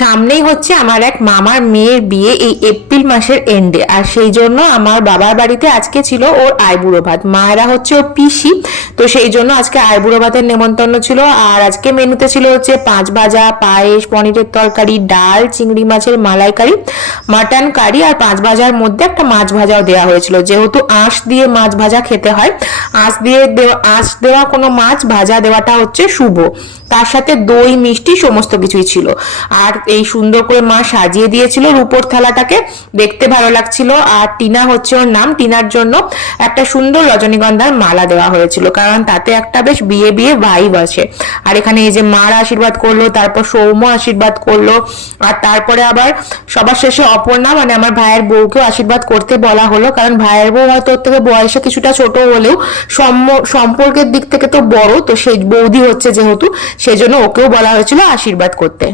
সামনেই হচ্ছে আমার এক মামার মেয়ের বিয়ে এই এপ্রিল মাসের এন্ডে, আর সেই জন্য আমার বাবার বাড়িতে আজকে ছিল ওর আইবুড়ো ভাত। মায়েরা হচ্ছে ওর পিসি, তো সেই জন্য আজকে আইবুড়ো ভাতের নেমন্তন্ন ছিল। আর আজকে মেনুতে ছিল হচ্ছে পাঁচ ভাজা, পায়েস, পনিরের তরকারি, ডাল, চিংড়ি মাছের মালাইকারি, মাটন কারি, আর পাঁচ ভাজার মধ্যে একটা মাছ ভাজাও দেওয়া হয়েছিল। যেহেতু আঁশ দিয়ে মাছ ভাজা খেতে হয়, আঁশ দেওয়া কোনো মাছ ভাজা দেওয়াটা হচ্ছে শুভ। তার সাথে দই, মিষ্টি সমস্ত কিছুই ছিল। আর এই সুন্দর করে মা সাজিয়ে দিয়েছিল রূপোর থালাটাকে, দেখতে ভালো লাগছিল। আর টিনা হচ্ছে ওর নাম, টিনার জন্য একটা সুন্দর রজনীগন্ধার মালা দেওয়া হয়েছিল, কারণ তাতে একটা বেশ বিয়ে বিয়ে ভাইব আছে। আর এখানে এই যে মার আশীর্বাদ করলো, তারপর সৌম্য আশীর্বাদ করলো, আর তারপরে আবার সবার শেষে অপর্ণা মানে আমার ভাইয়ের বউকেও আশীর্বাদ করতে বলা হলো, কারণ ভাইয়ের বউ হয়তো ওর থেকে বয়সে কিছুটা ছোট হলেও সম্পর্কের দিক থেকে তো বড়, তো সেই বৌদি হচ্ছে যেহেতু, সেজন্য ওকেও বলা হয়েছিল আশীর্বাদ করতে।